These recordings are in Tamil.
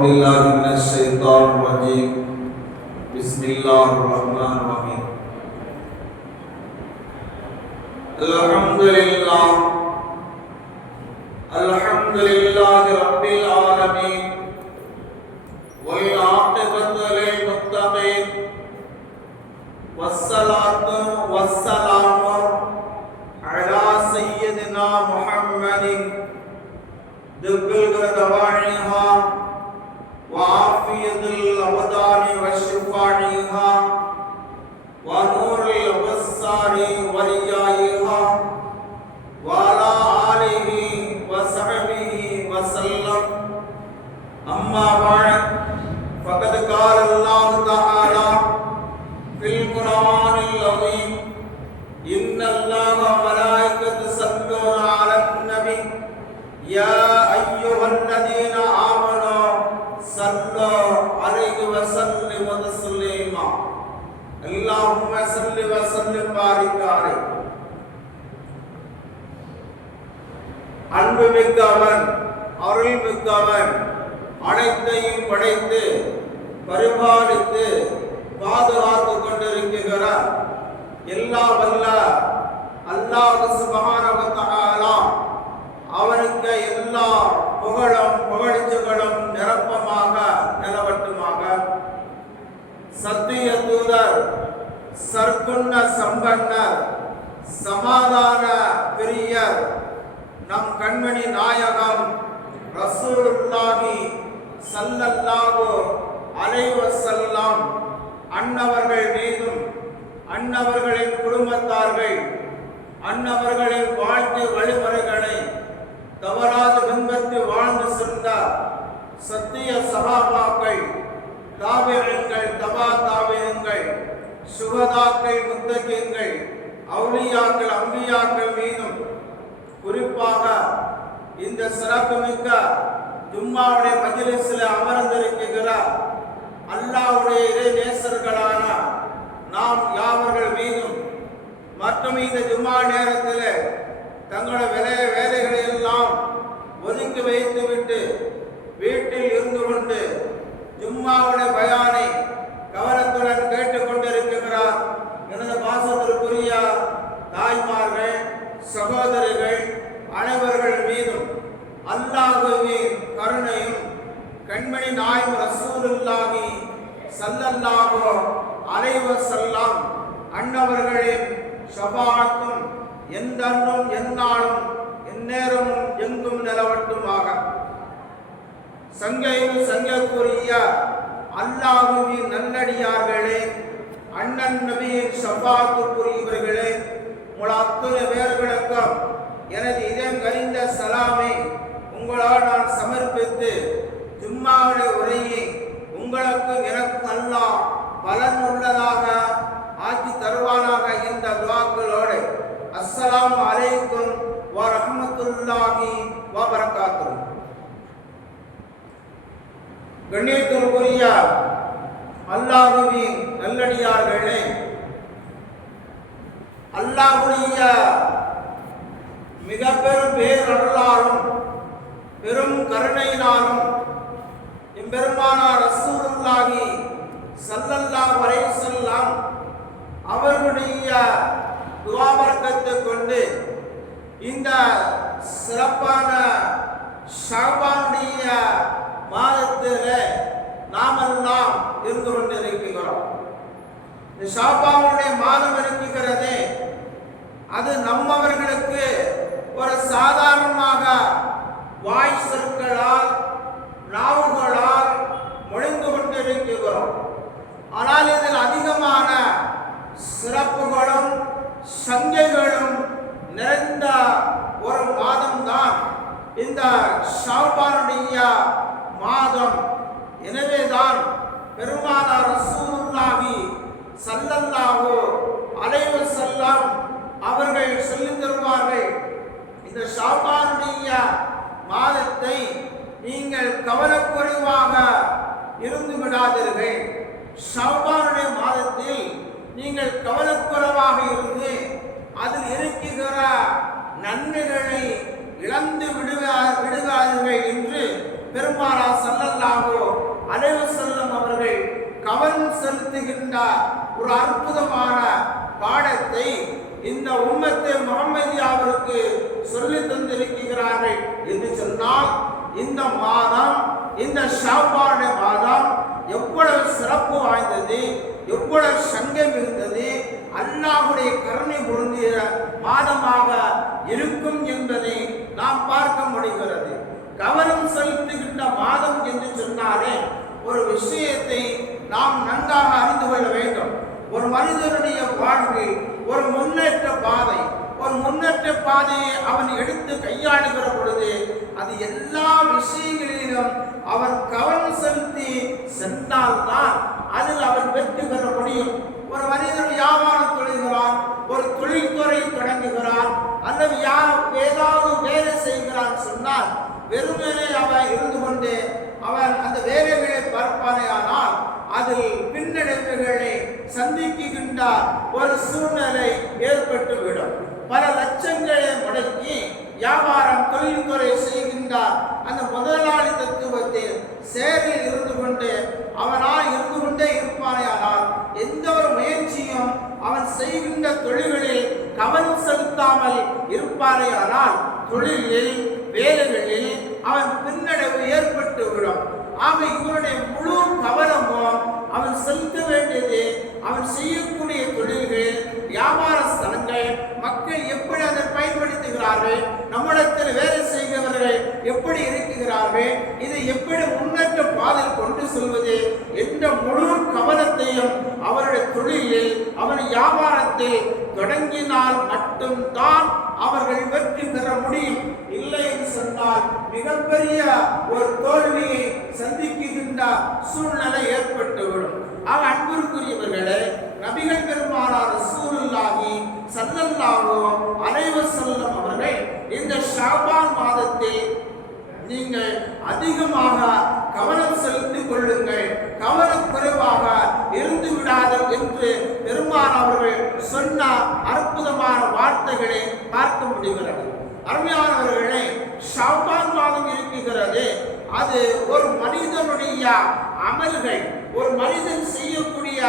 أعوذ بالله من الشيطان الرجيم. بسم الله الرحمن الرحيم. الحمد لله. الحمد لله رب العالمين. والعاقبة للمتقين. والصلاة والسلام على سيدنا محمد. دب الغدوانها அன்பு மிக்கவன் அருள் மிக்கவன். அனைத்தையும் படைத்து பரிபாலித்து பாதுகாத்து கொண்டிருக்கிறார். எல்லா வல்ல அல்லாஹ் சுபஹானஹு அவனுக்கு எல்லா புகழும் புகழ்ச்சிகளும் நிரப்பமாக நிலவட்டுமாக. சத்திய தூதர் சர்க்குண்ண சம்பன்னர் சமாதான பெரியர் நம் கண்மணி நாயகம் ரசூலுல்லாஹி சல்லல்லாஹு அலைஹி வஸல்லம் அன்னவர்கள் மீதும் அன்னவர்களின் குடும்பத்தார்கள் அன்னவர்களின் வாழ்க்கை வழிமுறைகளை தவறாது பின்பற்றி வாழ்ந்து சென்ற சத்திய சகாபாக்கள் தாவியங்கள் தபா தாவியங்கள் சுகதாக்கள் முத்தகியங்கள் அவுளியாக்கள் அம்பியாக்கள் மீதும் குறிப்பாக இந்த சிறப்புமிக்க ஜும்மாவுடைய மஜ்லிஸில் அமர்ந்திருக்கிற அல்லாவுடைய இறை நேசர்களான நாம் யாவர்கள் மீதும் மற்றும் இந்த ஜும்மா நேரத்தில் தங்களோட வேலை வேலைகளை எல்லாம் ஒதுக்கி வைத்துவிட்டு வீட்டில் இருந்து கொண்டு ஜும்மாவுடைய பயானை கவனத்துடன் கேட்டுக்கொண்டிருக்கிறார் எனது பாசத்திற்குரிய தாய்மார்கள் சகோதரிகள் அனைவர்கள் மீதும் அல்லாஹுவின் கருணையும் கண்மணி நாயும் ரசூலுல்லாஹி சல்லல்லாஹு அலைஹி வஸல்லம். அன்னவர்களின் ஷபாத்தும் எந்தன்றும் எந்நாளும் எந்நேரமும் எங்கும் நிலவட்டுமாக. சங்கையும் சங்கக்குரிய அல்லாஹுவின் நன்னடியார்களே அண்ணன் நபியின் ஷபாத்துக்குரியவர்களே உங்கள் அத்தனை பேர்களுக்கும் எனது இதயம் கரிந்த சலாமை உங்களால் நான் சமர்ப்பித்து ஜும்மாவுடைய உரையை உங்களுக்கும் எனக்கும் அல்லாஹ் பலன் உள்ளதாக ஆக்கி தருவானாக இந்த துவாக்களோடு. அஸ்ஸலாம் அலைக்கும் வரமத்துல்லாஹி ரஹ்மத்துல்லாஹி கண்ணியத்திற்குரிய அல்லாஹுவின் நல்லடியார்களே அல்லாஹுடைய மிக பெரும் பேரருளாலும் பெரும் கருணையினாலும் பெருமானார் ரசூலுல்லாஹி ஸல்லல்லாஹு வரை வஸல்லம் அவர்களுடைய துவாபரக்கத்தை கொண்டு இந்த சிறப்பான ஷாபானுடைய மாதத்தில் நாமெல்லாம் இருந்து கொண்டு இருக்கிறோம் இந்த ஷாபானுடைய மாதம் இருக்கிறது அது நம்மவர்களுக்கு ஒரு சாதாரணமாக வாய் சொற்களால் நாவுகளால் மொழிந்து கொண்டிருக்கிறோம். ஆனால் இதில் அதிகமான சிறப்புகளும் சங்கைகளும் நிறைந்த ஒரு மாதம்தான் இந்த ஷாபானுடைய மாதம். எனவேதான் பெருமானார் ரசூலுல்லாஹி ஸல்லல்லாஹு அலைஹி வஸல்லம் அவர்கள் சொல்லி தருவார்கள் இந்த ஷாபானுடைய மாதத்தை நீங்கள் கவனக்குறைவாக இருந்து விடாதீர்கள் ஷாபானுடைய மாதத்தில் நீங்கள் கவனக்குறைவாக இருந்து அதில் இருக்கிற நன்மைகளை இழந்து விடுவா விடுவார்கள் என்று பெருமானா சல்லல்லாஹு அலைவு செல்லும் அவர்கள் கவனம் செலுத்துகின்ற ஒரு அற்புதமான பாடத்தை இந்த உம்மத்தை முகமதியாவிற்கு சொல்லி தந்திருக்கிறார்கள் என்று சொன்னால் இந்த மாதம் இந்த ஷாபானுடைய மாதம் எவ்வளவு சிறப்பு வாய்ந்தது எவ்வளவு சங்கம் இருந்தது அல்லாஹுடைய கருணை பொருந்திய மாதமாக இருக்கும் என்பதை நாம் பார்க்க முடிகிறது. கவனம் செலுத்துகின்ற மாதம் என்று சொன்னாலே ஒரு விஷயத்தை நாம் நன்றாக அறிந்து கொள்ள வேண்டும். ஒரு மனிதனுடைய வாழ்வில் ஒரு முன்னேற்ற பாதை ஒரு முன்னேற்ற பாதையை அவன் எடுத்து கையாளுகிற பொழுது அது எல்லா விஷயங்களிலும் அவர் கவனம் செலுத்தி சென்றால்தான் அதில் அவன் வெற்றி பெற முடியும். ஒரு மனிதன் வியாபாரம் தொழுகிறார் ஒரு தொழில்துறை தொடங்குகிறார் அல்லது யார் ஏதாவது வேலை செய்கிறார் சொன்னால் வெறுமனே அவன் இருந்து கொண்டு அவன் அந்த வேலைகளை பார்ப்பானே அதில் பின்னடைவுகளை சந்திக்குகின்ற ஒரு சூழ்நிலை ஏற்பட்டுவிடும். பல லட்சங்களை முடக்கி வியாபாரம் தொழில் துறை செய்கின்றார். அந்த முதலாளி தத்துவத்தில் சேவையில் இருந்து கொண்டு அவனால் இருந்து கொண்டே இருப்பானே எந்த ஒரு முயற்சியும் அவன் செய்கின்ற தொழில்களில் கவனம் செலுத்தாமல் இருப்பானே ஆனால் தொழிலில் வேலைகளில் அவன் பின்னடைவு ஏற்பட்டு விடும். ஆக இவருடைய முழு கவனமும் அவன் செலுத்த வேண்டியது அவன் செய்யக்கூடிய தொழில்கள் வியாபார ஸ்தலங்கள் மக்கள் எப்படி அதை பயன்படுத்துகிறார்கள் நம்மிடத்தில் வேலை செய்கிறவர்கள் எப்படி இருக்கிறார்கள்? இதை எப்படி முன்னேற்ற பாதையில் கொண்டு செல்வது? என்ற முழு கவனத்தையும் அவருடைய தொழிலில் அவன் வியாபாரத்தை தொடங்கினால் மட்டும்தான் அவர்கள் வெற்றி பெற முடியும். இல்லை என்று சொன்னால் மிகப்பெரிய ஒரு தோல்வியை சந்திக்கின்ற சூழ்நிலை ஏற்பட்டுவிடும். ஆக அன்பிற்குரியவர்களே நபிகள் பெருமானார் சூழலாகி ஸல்லல்லாஹு அனைவர் செல்லும் அவர்கள் இந்த ஷாபான் மாதத்தில் நீங்கள் அதிகமாக கவனம் செலுத்திக் கொள்ளுங்கள். கவனக்குறைவாக இருந்து விடாதல் என்று பெருமான் அவர்கள் சொன்ன அற்புதமான வார்த்தைகளை பார்க்க முடிகிறது. அருமையானவர்களே ஷாபான் மாதம் இருக்குகிறது அது ஒரு மனிதனுடைய அமல்கள் ஒரு மனிதன் செய்யக்கூடிய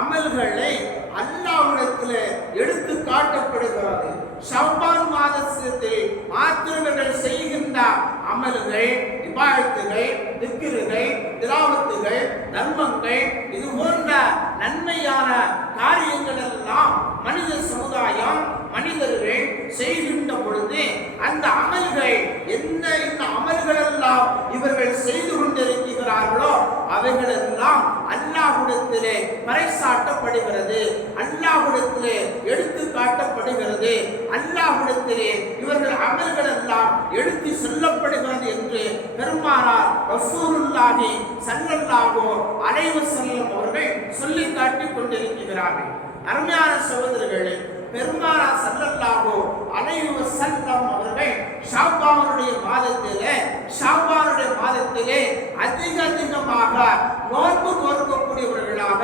அமல்களை அல்லாஹ்விடத்தில் எடுத்து காட்டப்படுகிறது. ஷாபான் மாதத்தில் மாத்திரவர்கள் செய்கின்ற அமல்கள் இபாயத்துகள் திக்கிறுகள் திராவத்துகள் தர்மங்கள் இது போன்ற நன்மையான காரியங்கள் எல்லாம் மனித சமுதாயம் மனிதர்கள் செய்கின்ற பொழுது அந்த அமல்கள் என்ன இந்த அமல்கள் எல்லாம் இவர்கள் செய்து கொண்டிருக்கிறார்களோ அவைகள் அவைகளெல்லாம் அல்லாஹுடத்திலே பறைசாட்டப்படுகிறது அல்லாஹுடத்திலே எடுத்து காட்டப்படுகிறது. அல்லாஹுடத்திலே இவர்கள் அமல்கள் எல்லாம் எடுத்து சொல்லப்படுகிறது என்று பெருமானார் ரசூலுல்லாஹி ஸல்லல்லாஹு அலைஹி செல்லும் அவர்கள் சொல்லி காட்டிக் கொண்டிருக்கிறார்கள். அருமையான சகோதரர்களே பெருமானா சல்லல்லாஹு அலைஹி வஸல்லம் அவர்கள் ஷாபானுடைய மாதத்திலே ஷாபானுடைய மாதத்திலே அதிக அதிகமாக நோன்பு நோக்கக்கூடியவர்களாக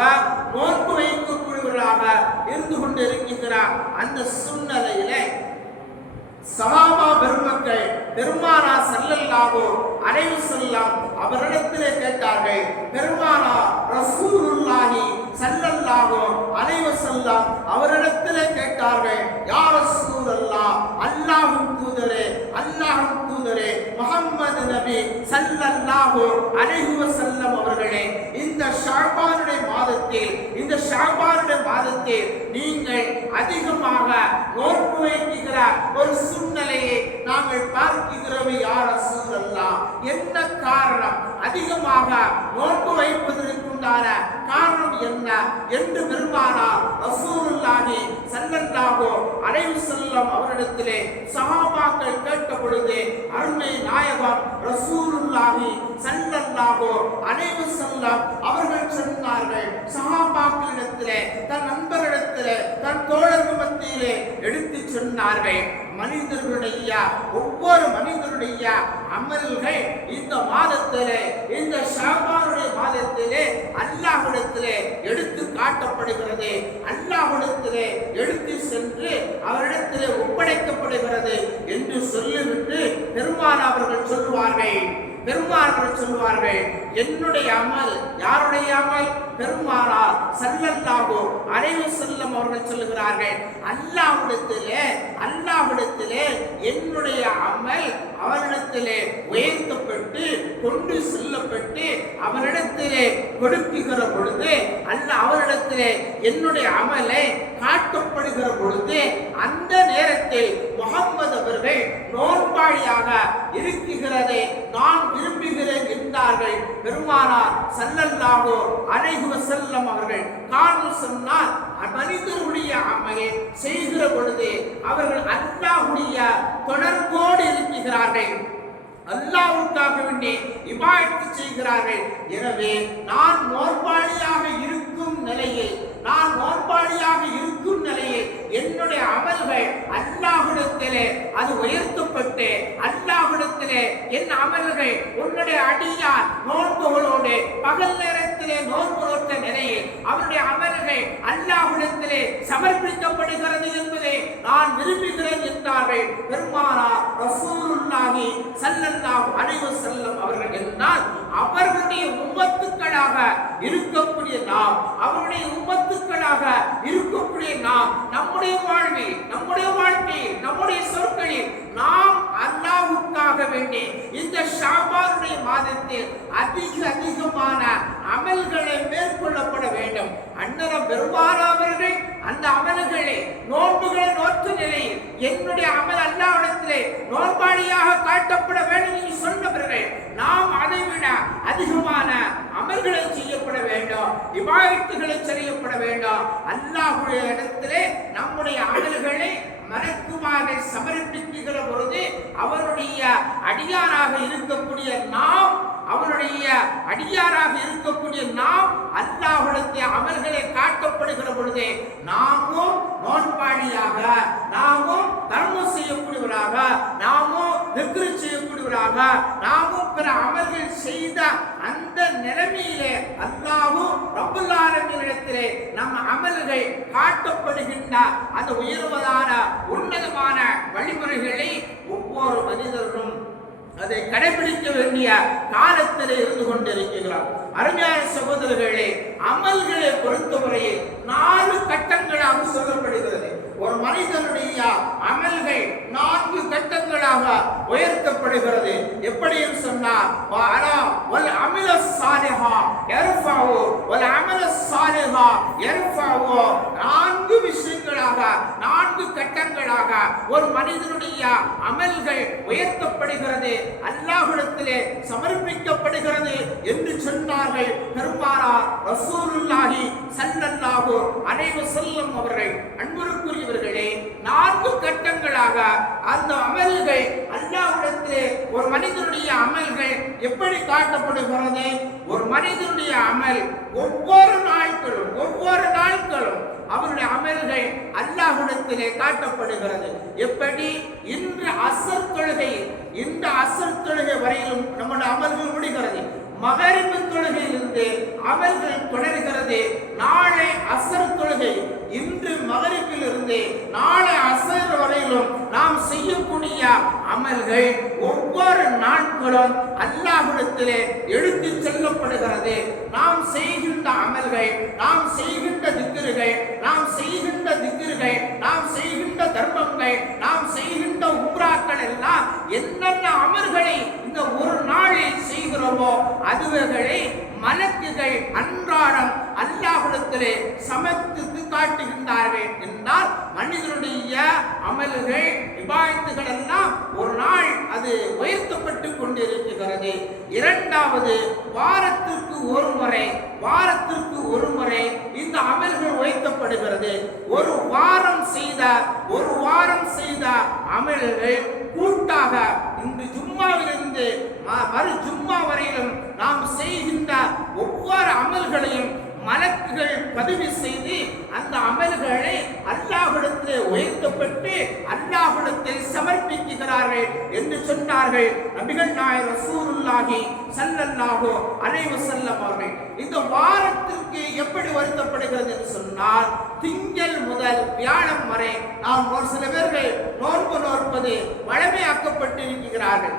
நோன்பு வைக்கக்கூடியவர்களாக இருந்து கொண்டிருக்கிறார் அந்த சூழ்நிலையிலே சஹாபா பெருமக்கள் பெருமானா சல்லல்லாஹு அலைவு செல்லாம் அவரிடத்திலே கேட்டார்கள் பெருமானா ரசூலுல்லாஹி செல்லல்லாவோ அலைவு செல்லாம் அவரிடத்திலே கேட்டார்கள் யார் ரசூலல்லாஹ் அல்லாஹும் தூதரே அல்லாஹும் தூதரே முகம்மது நபி சல்லல்லாஹு அலைஹி செல்லம் அவர்களே இந்த ஷாபானுடைய மாதத்தில் இந்த ஷாபானுடைய மாதத்தில் நீங்கள் அதிகமாக நோக்கு வைக்கிற ஒரு சூழ்நிலையை நாங்கள் பார்க்கிறோம் யார் ரசூலல்லாஹ்? என்ன காரணம்? அதிகமாக நோன்பு வைப்பதற்குண்டான காரணம் என்ன என்று பெருமானார் ரசூலுல்லாஹி சல்லல்லாஹு அலைஹி வஸல்லம் அவரிடத்திலே சஹாபாக்கள் கேட்ட பொழுது அருமை நாயகம் ரசூலுல்லாஹி சல்லல்லாஹு அலைஹி வஸல்லம் அவர்கள் சொன்னார்கள் சஹாபாக்களிடத்திலே தன் நண்பர்களிடத்திலே தன் தோழர்கள் மத்தியிலே எடுத்து சொன்னார்கள். மனிதர்களுடைய ஒவ்வொரு மனிதருடைய அமல்கள் இந்த மாதத்திலே இந்த ஷாபானுடைய மாதத்திலே அல்லாஹ்விடத்திலே எடுத்து காட்டப்படுகிறது. அல்லாஹ்விடத்திலே எடுத்து சென்று அவரிடத்திலே ஒப்படைக்கப்படுகிறது என்று சொல்லிவிட்டு பெருமான் அவர்கள் சொல்லுவார்கள் பெருமார்கள் சொல்லுவார்கள் என்னுடைய அமல் யாருடைய அமல் பெருமானார் செல்லல்லாகோ அலைஹி செல்லம் அவர்கள் சொல்லுகிறார்கள் அல்லாவிடத்திலே அல்லாவிடத்திலே என்னுடைய அமல் அவரிடத்திலே உயர்த்தப்பட்டு கொண்டு செல்லப்பட்டு அவரிடத்திலே கொடுக்குகிற பொழுது அல்ல அவரிடத்திலே என்னுடைய அமலை காட்டப்படுகிற பொழுது அந்த நேரத்தில் முகம்மது அவர்கள் நோன்பாளியாக இருக்குகிறதை நான் விரும்புகிறேன் என்றார்கள். பெருமானார் செல்லல்லாகோ அலைஹி வசல்லம் அவர்கள் காரணம் சொன்னால் மனிதருடைய அம்மையை செய்கிற பொழுது அவர்கள் அல்லாஹுடைய தொடர்போடு இருக்கிறார்கள் அல்லாவுக்காக வேண்டி இபாயத்து செய்கிறார்கள். எனவே நான் நோர்பாளியாக இருக்கும் நிலையில் நான் நோர்பாளியாக இருக்கும் நிலையில் என்னுடைய அமல்கள் அல்லாஹிடத்திலே அது உயர்த்தப்பட்டு அல்லாஹிடத்திலே என் அமல்கள் உன்னுடைய அடியார் நோன்புகளோடு பகல் நேரத்திலே நோன்பு நிலையில் அவருடைய அமல்கள் அல்லாஹிடத்திலே சமர்ப்பிக்கப்படுகிறது என்பதை நான் விரும்புகிறேன் என்றார்கள் பெருமானார் ரசூலுல்லாஹி ஸல்லல்லாஹு அலைஹி வஸல்லம் அவர்கள் என்றால் அவர்களுடைய உம்மத்துக்களாக இருக்கக்கூடிய நாம் அவருடைய உம்மத்துக்களாக இருக்கக்கூடிய நாம் நம்முடைய வாழ்வில் நம்முடைய வாழ்க்கையில் நம்முடைய சொற்களில் நாம் அல்லாஹுக்காக வேண்டி இந்த ஷாபானுடைய மாதத்தில் அதிக அதிகமான அமல்களை மேற்கொள்ளப்பட வேண்டும். அண்ணலம் பெருமானா அவர்கள் அந்த அமல்களை நோன்புகளை நோற்ற நிலையில் என்னுடைய அமல் அல்லாவிடத்திலே நோன்பாளியாக காட்டப்பட வேண்டும் என்று சொன்னவர்கள் நாம் அதை விட அதிகமான அமல்களை செய்யப்பட வேண்டும் விவாதத்துகளை செய்யப்பட வேண்டும். அல்லாஹுடைய இடத்திலே நம்முடைய அமல்களை மறக்குமாக சமர்ப்பிக்குகிற பொழுது அவருடைய அடியாராக இருக்கக்கூடிய நாம் அவருடைய அடியாராக இருக்கக்கூடிய நாம் அல்லாஹுடைய அமல்களை காட்டப்படுகிற பொழுது நாமும் நோன்பாளியாக நாமும் தர்மம் செய்யக்கூடியவராக நாமும் திக்ரு செய்யக்கூடியவராக நாமும் பிற அமல்கள் செய்த அந்த நிலைமையிலே அல்லாவும் ரப்புல் ஆலமீனிடத்திலே நம் அமல்கள் காட்டப்படுகின்ற அந்த உயர்வதான உன்னதமான வழிமுறைகளை ஒவ்வொரு மனிதரும் அதை கடைபிடிக்க வேண்டிய காலத்தில் இருந்து கொண்டிருக்கிறார். அருமையான சகோதரர்களே அமல்களை பொறுத்தவரையில் நாலு கட்டங்களாக சொல்லப்படுகிறது. ஒரு மனிதனுடைய அமல்கள் நான்கு கட்டங்களாக உயர்த்தப்படுகிறது. எப்படியும் சொன்னார் வல் அமில சாலிஹா யர்ஃபவு வல் அமில சாலிஹா யர்ஃபவு நான்கு விஷயங்களாக நான்கு கட்டங்களாக ஒரு மனிதனுடைய அமல்கள் உயர்த்தப்படுகிறது. அல்லாஹிடத்திலே சமர்ப்பிக்கப்படுகிறது என்று சொன்னார்கள் பெருமானார் ரசூலுல்லாஹி ஸல்லல்லாஹு அனைவ செல்லும் அவர்கள். அன்புக்குரியவர்களே நான்கு கட்டங்களாக அந்த அமல்கள் அல்ல அல்லாஹ்விடத்திலே ஒரு மனிதனுடைய அமல்கள் எப்படி காட்டப்படுகிறது? ஒரு மனிதனுடைய அமல் ஒவ்வொரு நாட்களும் ஒவ்வொரு நாட்களும் அவருடைய அமல்கள் அல்லாஹுடத்திலே காட்டப்படுகிறது. எப்படி? இன்று அசர் தொழுகை இந்த அசர் தொழுகை வரையிலும் நம்முடைய அமல்கள் முடிகிறது. மகரிப்பு தொழுகையிலிருந்து அமல்கள் தொடர்கிறது. நாளை அசர் தொழுகை. இன்று மகரிப்பிலிருந்து நாளை அசர் வரையிலும் நாம் செய்யக்கூடிய அமல்கள் ஒவ்வொரு நாட்களும் அல்லாஹிடத்திலே எடுத்து செல்லப்படுகிறது. நாம் செய்கின்ற அமல்கள் நாம் செய்கின்ற திக்கிர்கள் நாம் செய்கின்ற திக்கிர்கள் நாம் செய்கின்ற தர்மங்கள் நாம் செய்கின்ற உப்ராக்கள் எல்லாம் என்னென்ன அமல்களை இந்த ஒரு நாளில் செய்கிறோமோ அதுவர்களை மலக்குகள் அன்றாடம் அல்லாஹ்விடத்திலே சமத்துக்கு காட்டுகின்றார்கள் என்றால் மனிதனுடைய அமல்கள் விவாயத்துகள் எல்லாம் ஒரு நாள் அது உயர்த்தப்பட்டு கொண்டிருக்கிறது. இரண்டாவது வாரத்திற்கு ஒரு முறை வாரத்திற்கு ஒரு முறை இந்த அமல்கள் உயர்த்தப்படுகிறது. ஒரு வாரம் செய்த ஒரு வாரம் செய்த அமல்கள் கூட்டாக இன்று ஜும்மாவிலிருந்து மறு ஜும்மா வரையிலும் நாம் செய்கின்ற ஒவ்வொரு அமல்களையும் மலக்குகள் பதிவு செய்து அந்த அமல்களை அல்லாஹ்விடத்தில் உயர்த்தப்பட்டு அல்லாஹிடத்தில் சமர்ப்பிக்கிறார்கள் என்று சொன்னார்கள் நபிகள் நாயர் சூருல்லாகி சல்லல்லாகோ அலைஹி வஸல்லம் அவர்கள். இந்த வாரத்திற்கு எப்படி வருத்தப்படுகிறது என்று சொன்னால் திங்கள் முதல் வியாழம் வரை நாம் ஒரு சில பேர்கள் நோன்பு நோற்பது வழமையாக்கப்பட்டிருக்கிறார்கள்.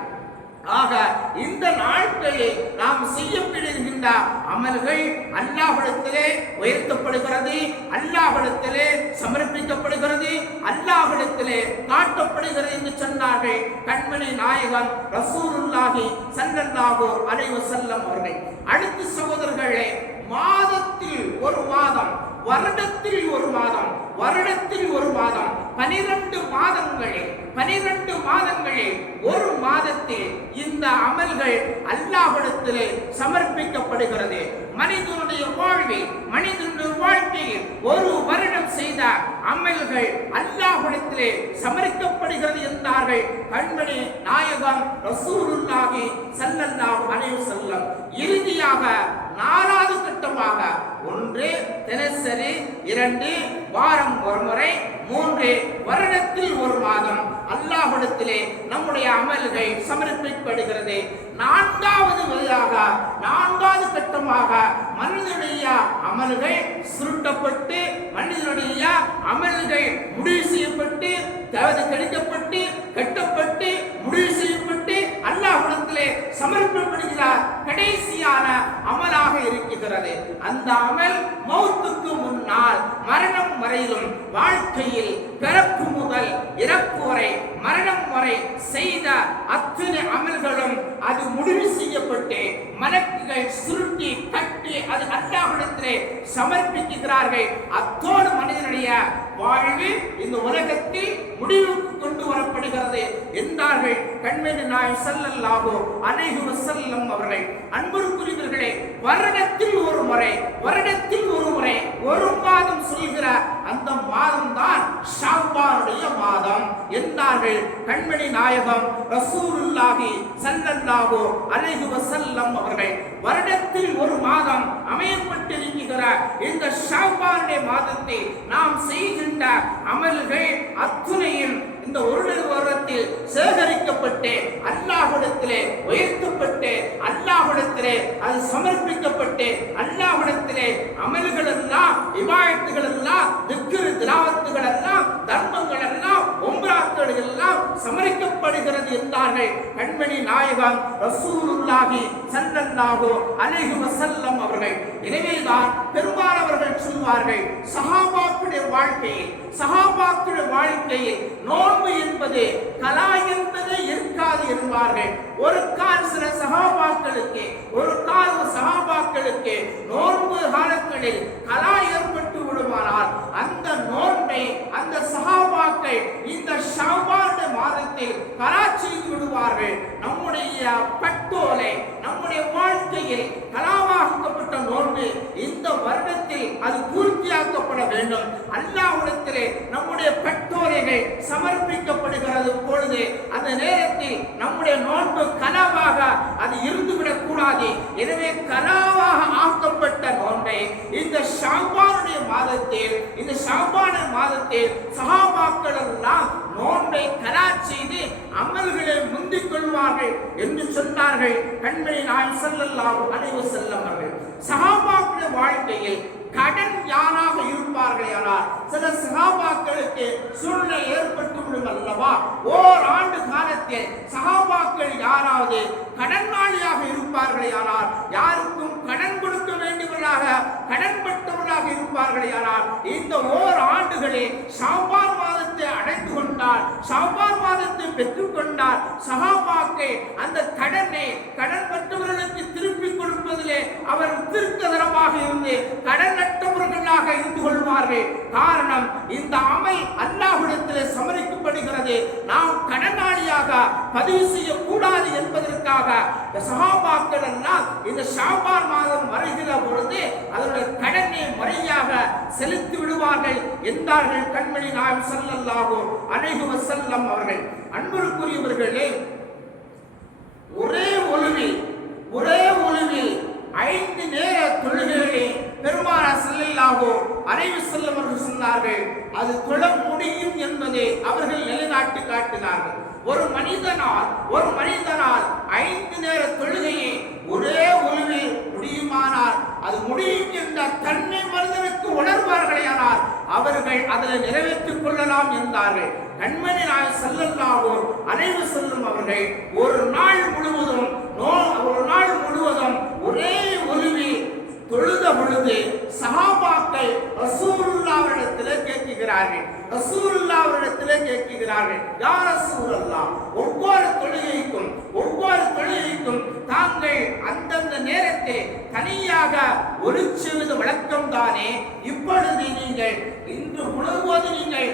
ஆக இந்த நாட்களில் நாம் செய்யப்படுகின்ற அமல்கள் அல்லாஹிடத்திலே உயர்த்தப்படுகிறது அல்லாஹிடத்திலே சமர்ப்பிக்கப்படுகிறது அல்லாஹிடத்திலே காட்டப்படுகிறது என்று சொன்னார்கள் கண்மணி நாயகன் ரசூலுல்லாஹி சல்லல்லாஹோ அலைஹி செல்லம் அவர்கள். அடுத்த சகோதரர்களே மாதத்தில் ஒரு மாதம் வருடத்தில் ஒரு மாதம் வருடத்தில் ஒரு மாதம் பனிரெண்டு மாதங்களே பனிரெண்டு மாதங்களே ஒரு மாதத்தில் இந்த அமல்கள் அல்லாஹிடத்திலே சமர்ப்பிக்கப்படுகிறது. மனிதனுடைய வாழ்வை மனிதனுடைய வாழ்க்கையில் ஒரு வருடம் செய்த அமல்கள் அல்லாஹ்விடத்திலே சமரிக்கப்படுகிறது என்றார்கள். கண்மணி நாயகம் ரசூலுல்லாஹி ஸல்லல்லாஹு அலைஹி செல்லம் இறுதியாக நாலாவது கட்டமாக ஒன்று தினசரி இரண்டு வாரம் ஒரு முறை மூன்று வருடத்தில் ஒரு மாதம் அல்லாஹிடத்திலே நம்முடைய அமல்கள் சமர்ப்பிக்கப்படுகிறது. நான்காவது வழியாக நான்காவது கட்டமாக மனிதனுடைய அமல்கள் சுருட்டப்பட்டு மனிதனுடைய அமல்கள் முடிவு செய்யப்பட்டு அதாவது கட்டப்பட்டு சமர்ப்பிக்கப்படுகிறார் கடைசியான அமலாக இருக்கிறது. அந்த அமல் மௌத்துக்கு முன்னால் மரணம் வரையிலும் வாழ்க்கையில் பிறப்பு முதல் இறப்பு வரை மரணம் வரை செய்த அத்தனை அமல்களும் அது முடிவு செய்யப்பட்டு மலக்குகள் சுருட்டி கட்டி அது அல்லாஹ்விடத்திலே சமர்ப்பிக்கிறார்கள். அத்தோடு மனிதனுடைய வாழ்வு இந்த உலகத்தில் முடிவுக்கு கொண்டு வரப்படுகிறது என்றார்கள். கண்மணி நாய் செல்லல்லாகோ அலைஹி செல்லம் அவர்கள். அன்புக்குரியவர்களே வருடத்தில் ஒரு முறை வருடத்தில் ஒரு முறை ஒரு மாதம் சொல்கிற அந்த மாதம் தான் ஷாபானுடைய மாதம் என்றார்கள். கண்மணி நாயகம் ரசூலுல்லாஹி சல்லல்லாஹு அலைஹி வஸல்லம் அவர்கள் வருடத்தில் ஒரு மாதம் அமையப்பட்டிருக்கிற இந்த ஷாபானுடைய மாதத்தை நாம் செய்கின்ற அமல்கள் அத்துணையும் இந்த ஒரு வருடத்தில் சேகரிக்கப்பட்டு அல்லாஹ்விடத்திலே உயர்த்தப்பட்டு அல்லாஹ்விடத்திலே அது சமர்ப்பிக்கப்பட்டு அல்லாஹ்விடத்திலே அமல்கள் எல்லாம் விவாயத்துகள் எல்லாம் திக்கிரு திராவத்துகள் எல்லாம் தர்மங்கள் எல்லாம் உம்ராக்கள் எல்லாம் சமரிக்கப்படுகிறது என்றார்கள். கண்மணி நாயகம் ரசூலுல்லாஹி ஸல்லல்லாஹு அலைஹி வசல்லம் அவர்கள். எனவேதான் பெரும்பாலவர்கள் சொல்வார்கள் சஹாபாக்களுடைய வாழ்க்கையில் சகாபாக்களுடைய வாழ்க்கையில் நோன்பு என்பது கலா என்பதே இருக்காது என்பார்கள். ஒரு கால் சில சகாபாக்களுக்கு ஒரு கால் சகாபாக்களுக்கு நோன்பு காலங்களில் கலா ஏற்பட்டு விடுவானால் அந்த நோன்பை அந்த சகாபாக்கள் இந்த ஷாபான் மாதத்தில் கராச்சியில் விடுவார்கள். நம்முடைய பெற்றோரை நம்முடைய வாழ்க்கையில் கலாவாக்கப்பட்ட நோன்பு இந்த வருடத்தில் அது பூர்த்தியாக்கப்பட வேண்டும். அல்லாவிடத்திலே நம்முடைய பெற்றோரைகள் சமர்ப்பிக்கப்படுகிறது பொழுது அந்த நேரத்தில் நம்முடைய நோன்பு கலாவாக அது இருந்துவிடக் கூடாது. எனவே கலாவாக ஆக்கப்பட்ட நோன்பை இந்த ஷாம்பானுடைய மாதத்தில் இந்த ஷாபான மாதத்தில் சகாபாக்கள் எல்லாம் நோன்பை கலா செய்து அமல்களை முந்திக் கொள்வார்கள் என்று சொன்னார்கள் கண்மணி நாய் செல்லல்லாம் அலைஹி செல்லவர்கள் சகாபாக்கள் வாழ்க்கையில் கடன் யாராக இருப்பார்கள் ஆனால் சில சகாபாக்களுக்கு சூழ்நிலை ஏற்பட்டு விடும் அல்லவா ஓர் ஆண்டு காலத்தில் சகாபாக்கள் யாராவது கடனாளியாக இருப்பார்களே ஆனால் யாருக்கும் கடன் கொடுக்க வேண்டியவர்களாக கடன்பட்டவர்களாக இருப்பார்களே ஆனால் இந்த ஓர் ஆண்டுகளில் சாம்பார் மாதத்தை அடைந்து கொண்டார் சாம்பார் மாதத்தை பெற்றுக் கொண்டார். சகாபாக்கை அந்த கடனை கடன் பெற்றவர்களுக்கு திருப்பி கொடுப்பதிலே அவர் திருக்கதரமாக இருந்து கடனற்றவர்களாக இருந்து கொள்வார்கள். காரணம் இந்த அமல் சமரிக்கும் குறிப்பிடுகிறது நாம் கடனாளியாக பதிவு செய்யக்கூடாது என்பதற்காக சகாபாக்கள் எல்லாம் இந்த ஷாபான் மாதம் வருகிற பொழுது அதனுடைய கடனை முறையாக செலுத்தி விடுவார்கள் என்றார்கள் கண்மணி நாயம் ஸல்லல்லாஹு அனைகு வஸல்லம் அவர்கள். அன்பருக்குரியவர்களே ஒரே ஒளிவில் ஒரே ஒளிவில் ஐந்து நேர தொழுகை பெருமானா செல்லில்லாகோ அலைஹி செல்லும் அவர்கள் சொன்னார்கள் அது தொழ முடியும் என்பதை அவர்கள் நிலைநாட்டி காட்டினார்கள். ஒரு மனிதனால் ஒரு மனிதனால் ஐந்து நேர தொழுகையை ஒரே ஒளிவில் முடியுமானால் அது முடியும் என்ற தன்மை மனிதனுக்கு உணர்வார்களேயானால் அவர்கள் அதில் நிறைவேற்றிக் கொள்ளலாம் என்றார்கள். கண்மணி நாய் ஸல்லல்லாஹு அனைவு செல்லும் அவர்கள் ஒரு நாள் முழுவதும் நோ ஒரு நாள் முழுவதும் ஒரே ஒருவி தொழுத பொழுது சஹாபாக்கள் ரசூலுல்லாவிடத்திலே கேட்கிறார்கள். ரசூலுல்லாவிடத்திலே கேட்கிறார்கள். யார் ரசூலல்லாஹ் ஒவ்வொரு தொழுகைக்கும் ஒவ்வொரு தொழுகைக்கும் தாங்கள் அந்தந்த நேரத்தை தனியாக ஒரு சிறிது வழக்கம் தானே இப்பொழுது நீங்கள் இன்று முழுவதும் நீங்கள்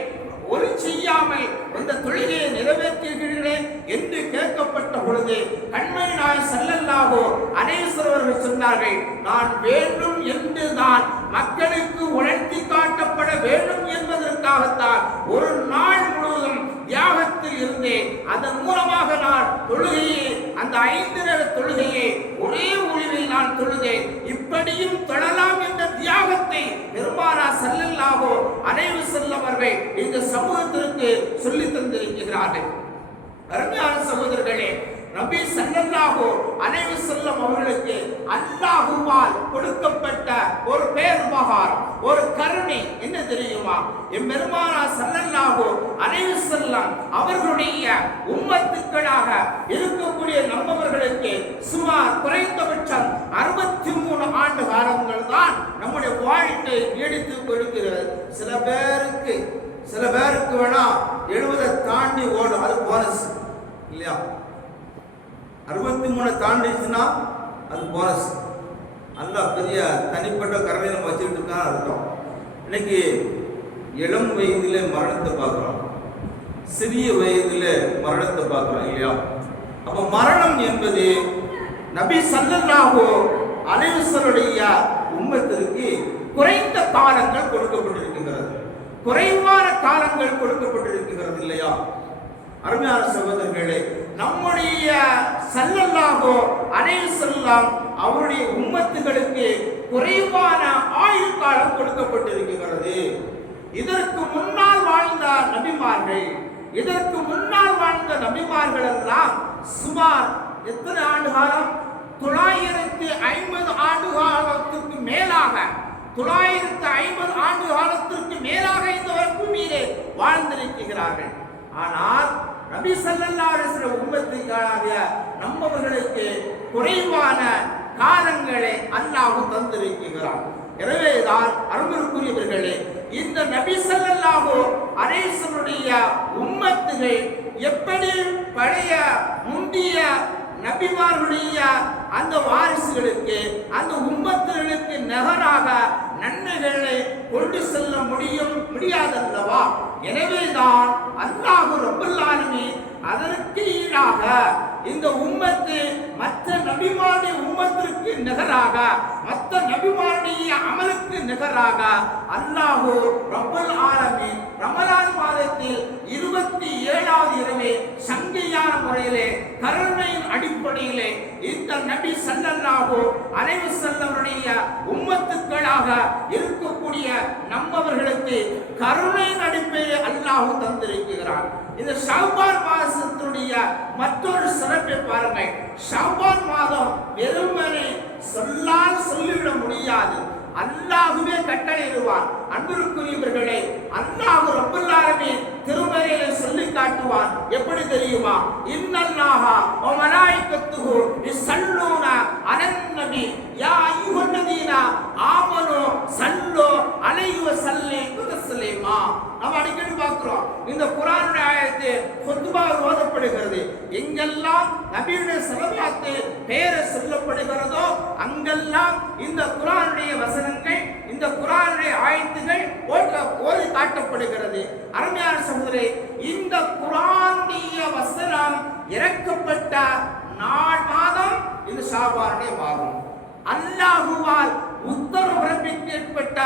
ஒரு செய்யாமல் அந்த தொழிலை நிறைவேற்றுகிறீர்களே என்று கேட்கப்பட்ட பொழுது கண்மணி நாய் செல்லல்லாகோ அனைவர்கள் சொன்னார்கள் நான் வேண்டும் என்று தான் மக்களுக்கு உணர்த்தி காட்டப்பட வேண்டும் என்பதற்காகத்தான் ஒரு நாள் முழுவதும் தியாகத்தில் இருந்தேன் அதன் மூலமாக நான் தொழுகையை அந்த ஐந்து நேர தொழுகையை ஒரே ஒளிவில் நான் தொழுதேன். இப்படியும் தொழலாம் என்ற தியாகத்தை பெருமானா செல்லல்லாகோ அனைவு செல்லவர்கள் இந்த சமூகத்திற்கு சொல்லி தந்திருக்கிறார்கள். அருமையான சகோதரர்களே நபி சல்லல்லாஹோ அனைவு செல்லம் அவர்களுக்கு அல்லாஹுவால் கொடுக்கப்பட்ட ஒரு பேர் மகார் ஒரு கருணை. என்ன தெரியுமா? எம்பெருமானா சல்லல்லாஹோ அனைவு செல்லம் அவர்களுடைய உம்மத்துக்களாக இருக்கக்கூடிய நம்மவர்களுக்கு சுமார் குறைந்தபட்சம் அறுபத்தி மூணு ஆண்டு காலங்கள் தான் நம்முடைய வாழ்க்கை நீடித்து கொடுக்கிறது சில பேருக்கு சில பேருக்கு வேணா எழுபதை தாண்டி ஓடும். அது போனஸ் இல்லையா? அறுபத்தி மூணு தாண்டிச்சுன்னா அது போனஸ் நல்ல பெரிய தனிப்பட்ட கருணை நம்ம வச்சுக்கிட்டு இருக்கான்னு அர்த்தம் இன்னைக்கு இளம் வயதில் மரணத்தை பார்க்குறோம். சிறிய வயதில் மரணத்தை பார்க்குறோம் இல்லையா? அப்போ மரணம் என்பது நபி சல்லல்லாஹு அலைவசருடைய உண்மத்திற்கு குறைந்த காலங்கள் கொடுக்கப்பட்டிருக்கின்றது. குறைவான காலங்கள் கொடுக்கப்பட்டிருக்கிறது இல்லையா? அருமையான சகோதரர்களே நம்முடைய சல்லல்லாஹோ அனைவு செல்லாம் அவருடைய உம்மத்துகளுக்கு குறைவான ஆயுள் காலம் கொடுக்கப்பட்டிருக்கிறது. இதற்கு முன்னால் வாழ்ந்த நபிமார்கள் இதற்கு முன்னால் வாழ்ந்த நபிமார்கள் எல்லாம் சுமார் எத்தனை ஆண்டு காலம்? தொள்ளாயிரத்தி ஐம்பது ஆண்டு காலத்திற்கு மேலாக தொள்ளாயிரத்து ஐம்பது ஆண்டு காலத்திற்கு மேலாக இந்த பூமியிலே வாழ்ந்திருக்கிறார்கள். ஆனால் நபி ஸல்லல்லாஹு உம்மத்துக்காக நம்மவர்களுக்கு குறைவான காலங்களை அல்லாஹ் தந்திருக்கிறார் எனவேதான் அருமைக்குரியவர்களே இந்த நபி ஸல்லல்லாஹு அரேசனுடைய உம்மத்துகள் எப்படி பழைய முந்திய நபிமார்களுடைய அந்த வாரிசுகளுக்கு அந்த உம்மத்துகளுக்கு நகராக நன்மைகளை கொண்டு செல்ல முடியும் முடியாதல்லவா? எனவேதான் அல்லாஹு ரப்பல் அதற்கு ஈடாக இந்த உம்மத்து மற்ற நபிமானுடைய உம்மத்திற்கு நிகராக மற்ற நபிமானுடைய அமலுக்கு நிகராக அல்லாஹு ரப்பல் ஆலமி ரமலான் மாதத்தில் இருபத்தி ஏழாவது இரவே சங்கையான முறையிலே கருணையின் அடிப்படையிலே இந்த நபி ஸல்லல்லாஹு அலைஹி செல்லவருடைய உம்மத்துக்களாக இருக்கக்கூடிய நம்மவர்களுக்கு கருணையின் அடிப்படையை அல்லாஹ் தந்திருக்கிறார் இந்த ஷாபான் மாதத்தினுடைய மற்றொரு சிறப்பை பாருங்கள். ஷாபான் மாதம் வெறுமனே சொல்லால் சொல்லிவிட முடியாது. அல்லாஹுவே கட்டளையிடுவார். அன்பிற்குரியவர்களை அல்லாஹு ரொம்ப திருமறையில சொல்லி காட்டுவார். எப்படி தெரியுமா? இன்னல்லாஹா வ மலாயிகத்துஹு யஸல்லூன அலன் யா அய்யுஹல்லதீன ஆமனோ சல்லோ அலையுவ சல்லே தஸ்லீமா நம்ம அடிக்கடி பார்க்கிறோம். இந்த குரான் ஆயத்து குத்துபாவில் ஓதப்படுகிறது. எங்கெல்லாம் நபியுடைய செலவாத்து பேரை சொல்லப்படுகிறதோ அங்கெல்லாம் இந்த குரானுடைய வசனங்கள் இந்த குரானுடைய ஆயத்துகள் ஓதி காட்டப்படுகிறது. அருமையான சமுதிரை இந்த குரானிய வசனம் இறக்கப்பட்ட நாள் மாதம் இது ஷாபானுடைய மாதம் அல்லாஹுவால் உத்தரவு பிறப்பிக்கப்பட்ட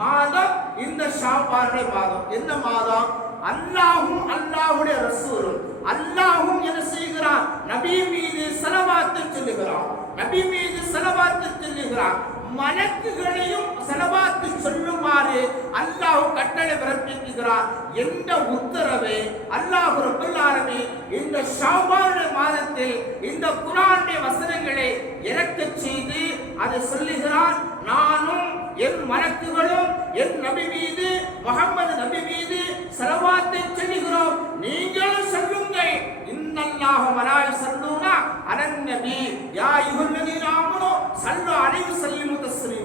மாதம் இந்த ஷாபானுடைய மாதம் எந்த மாதம்? அல்லாஹும் அல்லாஹுடைய ரசூலும். அல்லாஹும் என்ன செய்கிறான்? நபி மீது செலவாத்து சொல்லுகிறான். நபி மீது செலவாத்து சொல்லுகிறான். மலக்குகளையும் செலவாத்து சொல்லுமாறு அல்லாஹ் கட்டளை பிறப்பிக்கிறார் என்ற உத்தரவை அல்லாஹ் ரப்பல் ஆலமீன் இந்த ஷாபானுடைய மாதத்தில் இந்த குரானுடைய வசனங்களை இறக்கச் செய்து அதை சொல்லுகிறான். நானும் என் மலக்குகளும் என் நபி மீது முகமது நபி மீது செலவாத்தை சொல்லுகிறோம். நீங்களும் சொல்லுங்கள். இன்னல்லாஹு மலாய் சல்லூனா அலன் நபி. யா இவல்லதீன ஆமனு சல்லு அலைஹி சல்லிமு தஸ்லீமா.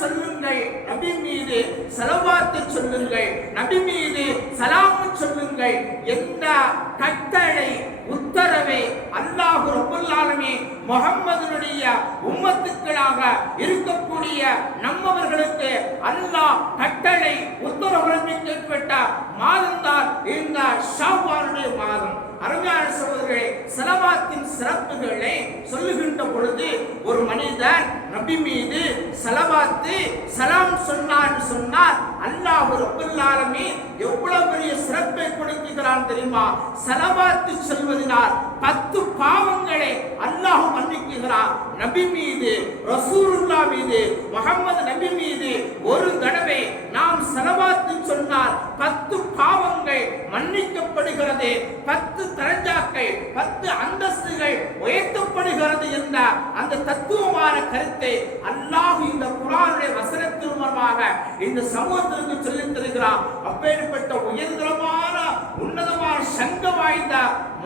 சொல்லுங்கள். நபி மீது செலவாத்து சொல்லுங்கள். நபி மீது சலாம் சொல்லுங்கள். எந்த கட்டளை உத்தரவை அல்லாஹ் ரப்பல் ஆலமீன் உம்மத்துக்களாக இருக்கக்கூடிய நம்மவர்களுக்கு அல்லாஹ் கட்டளை உத்தரவுகளுமே கேட்பட்ட மாதம்தான் இந்த ஷாபானுடைய மாதம். அருமையான சகோதரர்களே செலவாத்தின் சிறப்புகளை சொல்லுகின்ற பொழுது ஒரு மனிதன் நபி மீது செலவாத்து சலாம் சொன்னான்னு சொன்னார் அல்லாஹ் ரப்பல் எவ்வளவு பெரிய சிறப்பை கொடுக்கிறான் தெரியுமா? செலவாத்து சொல்வதனால் பத்து பாவங்களை அல்லாஹ் மன்னிக்குகிறான் நபி மீது ரசூருல்லா மீது முகமது நபி மீது ஒரு தடவை நாம் செலவாத்து சொன்னால் பத்து பாவங்கள் மன்னிக்கப்படுகிறது. பத்து தரஞ்சாக்கள் பத்து அந்தஸ்துகள் உயர்த்தப்படுகிறது என்ற அந்த தத்துவமான கருத்து அல்லாஹ் இந்த குரானுடைய வசனத்தின் மூலமாக இந்த சமூகத்திற்கு சொல்லித் தருகிறார். அப்பேற்பட்ட உயர்தரமான உன்னதமான சங்க வாய்ந்த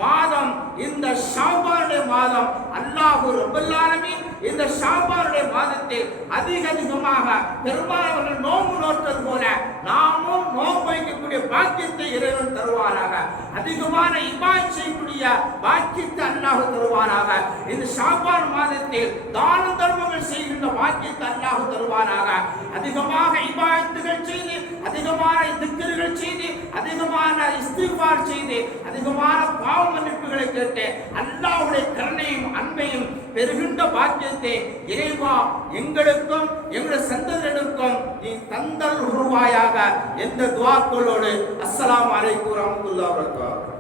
மாதம் இந்த ஷாபானுடைய மாதம். அல்லாஹு ரபுல்லாலமி இந்த ஷாபானுடைய மாதத்தில் அதிக அதிகமாக பெரும்பாலானவர்கள் நோன்பு நோட்டது போல நாமும் நோன்பு வைக்கக்கூடிய பாக்கியத்தை இறைவன் தருவாராக அதிகமான இபாய் செய்யக்கூடிய பாக்கியத்தை அல்லாஹ் தருவாராக இந்த ஷாபான் மாதத்தில் தான தர்மங்கள் செய்கின்ற வாக்கியத்தை அல்லாஹ் தருவாராக அதிகமாக இபாயத்துகள் செய்து அதிகமான திக்கர்கள் செய்து அதிகமான இஸ்திஃபார் செய்து அதிகமான பாவ மன்னிப்புகளை கேட்டு அல்லாஹுடைய கருணையும் அன்பையும் பெறுகின்ற பாக்கியத்தை இறைவா எங்களுக்கும் எங்களுடைய சந்ததிகளுக்கும் நீ தந்தல் உருவாயாக என்ற துவாக்களோடு அஸ்லாம் அலைக்கும் வரஹ்மத்துல்லாஹி